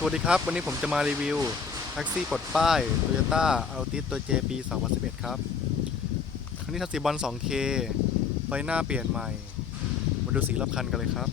สวัสดีครับ วันนี้ผมจะมารีวิว แท็กซี่ปลดป้าย Toyota Altis ตัว J ปี 2011 ครับ คันนี้ทัสีบอล 2K ไฟหน้าเปลี่ยนใหม่ มาดูสีรับคันกันเลยครับ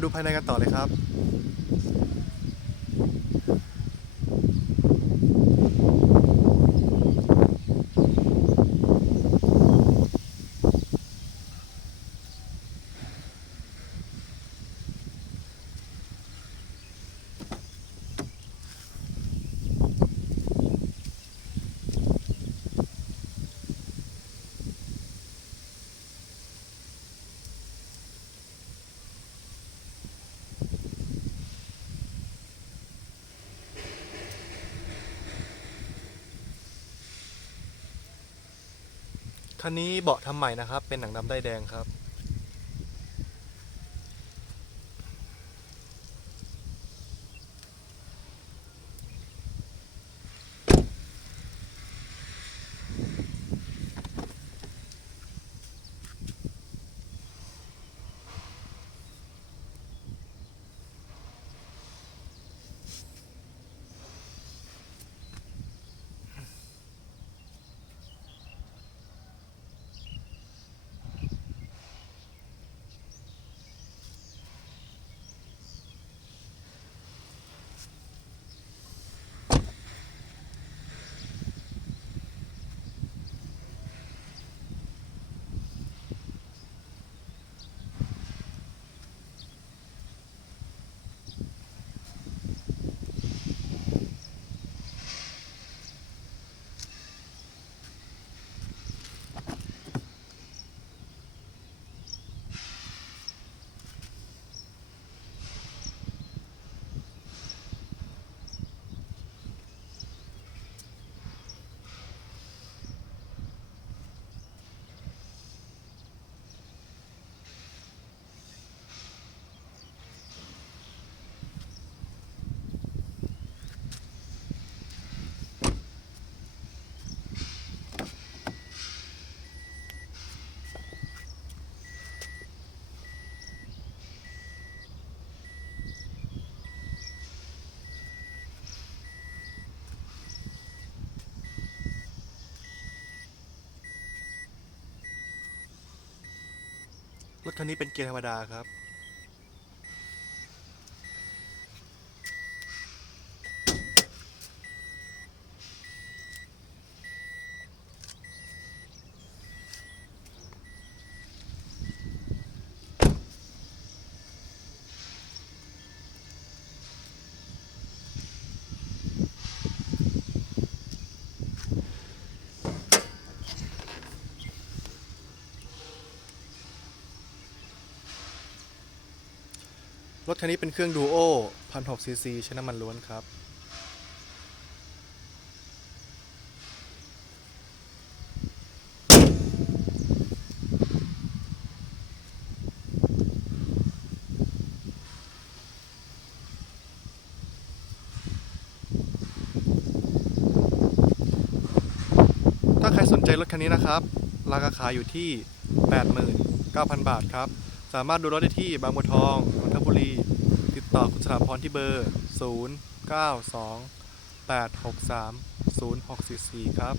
มาดูภายในกันต่อเลยครับ คันนี้เบาะทำใหม่นะครับ เป็นหนังดำได้แดงครับ ท่านนี้เป็นเกียร์ธรรมดาครับ รถคันนี้เป็นเครื่องดูโอ1,600ซีซีใช้น้ำมันล้วนครับ ถ้าใครสนใจรถคันนี้นะครับ ราคาขายอยู่ที่ 89,000 บาทครับ สามารถดูรถได้ที่บางบัวทองนนทบุรี ติดต่อคุณสถาพรที่เบอร์ 092 863 0644 ครับ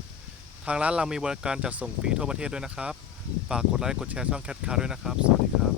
ทางร้านเรามีบริการจัดส่งฟรีทั่วประเทศด้วยนะครับ ฝากกดไลค์ กดแชร์ช่องแคทคาร์ด้วยนะครับ สวัสดีครับ